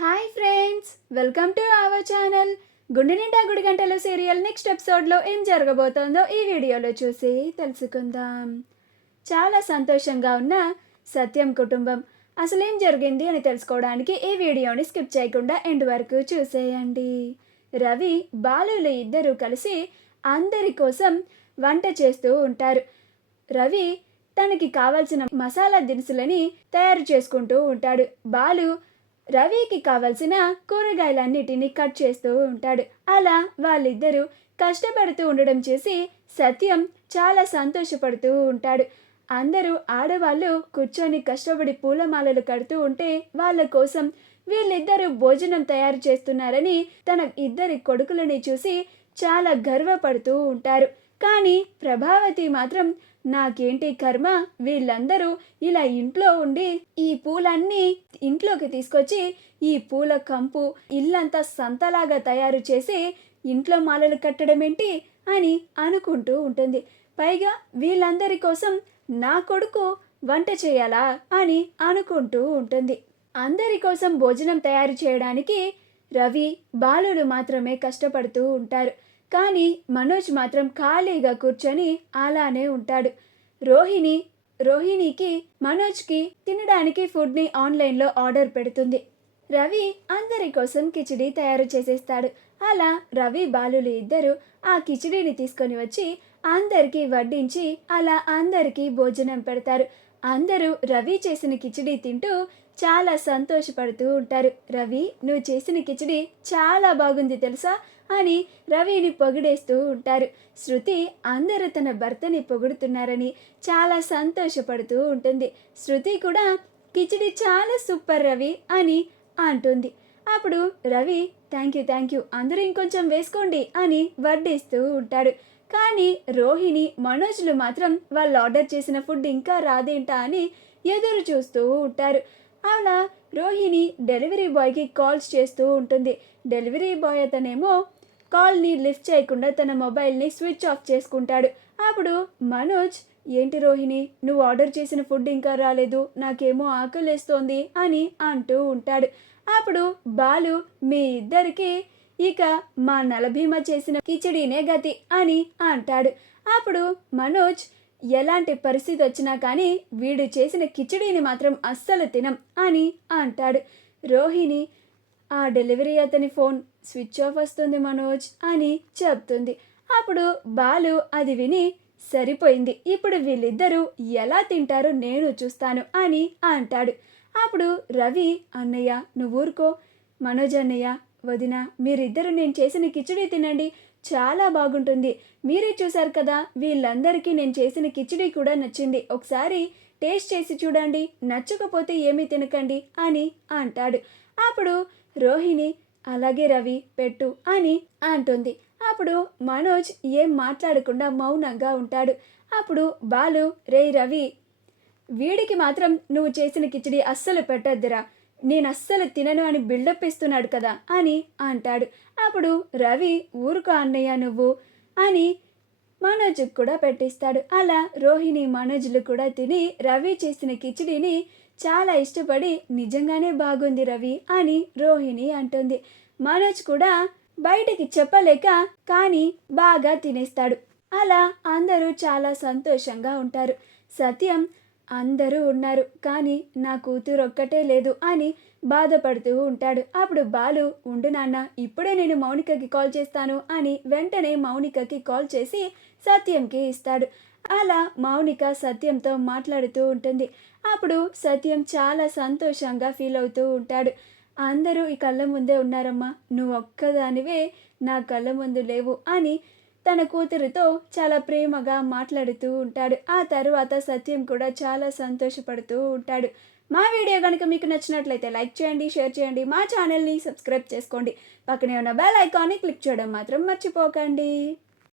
Hi friends, welcome to our channel. గుండె నిండా గుడి గంటలు సీరియల్ నెక్స్ట్ ఎపిసోడ్లో ఏం జరగబోతోందో ఈ వీడియోలో చూసి తెలుసుకుందాం. చాలా సంతోషంగా ఉన్న సత్యం కుటుంబం అసలేం జరిగింది అని తెలుసుకోవడానికి ఈ వీడియోని స్కిప్ చేయకుండా ఎండ్ వరకు చూసేయండి. రవి, బాలులు ఇద్దరూ కలిసి అందరి కోసం వంట చేస్తూ ఉంటారు. రవి తనకి కావాల్సిన మసాలా దినుసులని తయారు చేసుకుంటూ ఉంటాడు. బాలు రవికి కావలసిన కూరగాయలన్నిటినీ కట్ చేస్తూ ఉంటాడు. అలా వాళ్ళిద్దరూ కష్టపడుతూ ఉండడం చూసి సత్యం చాలా సంతోషపడుతూ ఉంటాడు. అందరూ ఆడవాళ్ళు కూర్చొని కష్టపడి పూలమాలలు కడుతూ ఉంటే వాళ్ళ కోసం వీళ్ళిద్దరూ భోజనం తయారు చేస్తున్నారని తన ఇద్దరి కొడుకులని చూసి చాలా గర్వపడుతూ ఉంటారు. కానీ ప్రభావతి మాత్రం నాకేంటి కర్మ, వీళ్ళందరూ ఇలా ఇంట్లో ఉండి ఈ పూలన్నీ ఇంట్లోకి తీసుకొచ్చి ఈ పూల కంపు ఇల్లంతా సంతలాగా తయారు చేసి ఇంట్లో మాలలు కట్టడం ఏంటి అని అనుకుంటూ ఉంటుంది. పైగా వీళ్ళందరి కోసం నా కొడుకు వంట చేయాలా అని అనుకుంటూ ఉంటుంది. అందరి కోసం భోజనం తయారు చేయడానికి రవి, బాలుడు మాత్రమే కష్టపడుతూ ఉంటారు. కానీ మనోజ్ మాత్రం ఖాళీగా కూర్చొని అలానే ఉంటాడు. రోహిణికి మనోజ్కి తినడానికి ఫుడ్ని ఆన్లైన్లో ఆర్డర్ పెడుతుంది. రవి అందరి కోసం కిచిడి తయారు చేసేస్తాడు. అలా రవి, బాలులు ఇద్దరు ఆ కిచిడిని తీసుకొని వచ్చి అందరికీ వడ్డించి అలా అందరికీ భోజనం పెడతారు. అందరూ రవి చేసిన కిచిడి తింటూ చాలా సంతోషపడుతూ ఉంటారు. రవి, నువ్వు చేసిన కిచిడి చాలా బాగుంది తెలుసా అని రవిని పొగిడేస్తూ ఉంటారు. శృతి అందరూ తన భర్తని పొగుడుతున్నారని చాలా సంతోషపడుతూ ఉంటుంది. శృతి కూడా కిచిడి చాలా సూపర్ రవి అని అంటుంది. అప్పుడు రవి థ్యాంక్ యూ అందరూ ఇంకొంచెం వేసుకోండి అని వడ్డిస్తూ ఉంటాడు. కానీ రోహిణి, మనోజ్లు మాత్రం వాళ్ళు ఆర్డర్ చేసిన ఫుడ్ ఇంకా రాదేంటా అని ఎదురు చూస్తూ ఉంటారు. అలా రోహిణి డెలివరీ బాయ్కి కాల్స్ చేస్తూ ఉంటుంది. డెలివరీ బాయ్ అతనేమో కాల్ని లిఫ్ట్ చేయకుండా తన మొబైల్ని స్విచ్ ఆఫ్ చేసుకుంటాడు. అప్పుడు మనోజ్, ఏంటి రోహిణి, నువ్వు ఆర్డర్ చేసిన ఫుడ్ ఇంకా రాలేదు, నాకేమో ఆకలేస్తోంది అని అంటూ ఉంటాడు. అప్పుడు బాలు, మీ ఇద్దరికి ఇక మా నలభీమ చేసిన కిచిడీనే గతి అని అంటాడు. అప్పుడు మనోజ్, ఎలాంటి పరిస్థితి వచ్చినా కానీ వీడు చేసిన కిచిడీని మాత్రం అస్సలు తినం అని అంటాడు. రోహిణి, ఆ డెలివరీ అతని ఫోన్ స్విచ్ ఆఫ్ వస్తుంది మనోజ్ అని చెప్తుంది. అప్పుడు బాలు అది విని, సరిపోయింది, ఇప్పుడు వీళ్ళిద్దరూ ఎలా తింటారో నేను చూస్తాను అని అంటాడు. అప్పుడు రవి, అన్నయ్య నువ్వు ఊరుకో, మనోజ్ అన్నయ్య, వదిన, మీరిద్దరూ నేను చేసిన కిచిడి తినండి, చాలా బాగుంటుంది, మీరే చూశారు కదా, వీళ్ళందరికీ నేను చేసిన కిచిడి కూడా నచ్చింది, ఒకసారి టేస్ట్ చేసి చూడండి, నచ్చకపోతే ఏమీ తినకండి అని అంటాడు. అప్పుడు రోహిణి, అలాగే రవి పెట్టు అని అంటుంది. అప్పుడు మనోజ్ ఏం మాట్లాడకుండా మౌనంగా ఉంటాడు. అప్పుడు బాలు, రే రవి, వీడికి మాత్రం నువ్వు చేసిన కిచిడి అస్సలు పెట్టద్దురా, నేను అస్సలు తినను అని బిల్డప్ ఇస్తున్నాడు కదా అని అంటాడు. అప్పుడు రవి, ఊరుకో అన్నయ్య నువ్వు అని మనోజ్కి కూడా పెట్టిస్తాడు. అలా రోహిణి, మనోజ్లు కూడా తిని రవి చేసిన కిచిడిని చాలా ఇష్టపడి, నిజంగానే బాగుంది రవి అని రోహిణి అంటుంది. మనోజ్ కూడా బయటికి చెప్పలేక కానీ బాగా తినేస్తాడు. అలా అందరూ చాలా సంతోషంగా ఉంటారు. సత్యం, అందరూ ఉన్నారు కానీ నా కూతురు ఒక్కటే లేదు అని బాధపడుతూ ఉంటాడు. అప్పుడు బాలు, ఉండు నాన్న, ఇప్పుడే నేను మౌనికకి కాల్ చేస్తాను అని వెంటనే మౌనికకి కాల్ చేసి సత్యంకి ఇస్తాడు. అలా మౌనిక సత్యంతో మాట్లాడుతూ ఉంటుంది. అప్పుడు సత్యం చాలా సంతోషంగా ఫీల్ అవుతూ ఉంటాడు. అందరూ ఈ కళ్ళ ముందే ఉన్నారమ్మా, నువ్వు ఒక్కదానివే నా కళ్ళ ముందు లేవు అని తన కూతురుతో చాలా ప్రేమగా మాట్లాడుతూ ఉంటాడు. ఆ తర్వాత సత్యం కూడా చాలా సంతోషపడుతూ ఉంటాడు. మా వీడియో కనుక మీకు నచ్చినట్లయితే లైక్ చేయండి, షేర్ చేయండి, మా ఛానల్ని సబ్స్క్రైబ్ చేసుకోండి, పక్కనే ఉన్న బెల్ ఐకాన్ని క్లిక్ చేయడం మాత్రం మర్చిపోకండి.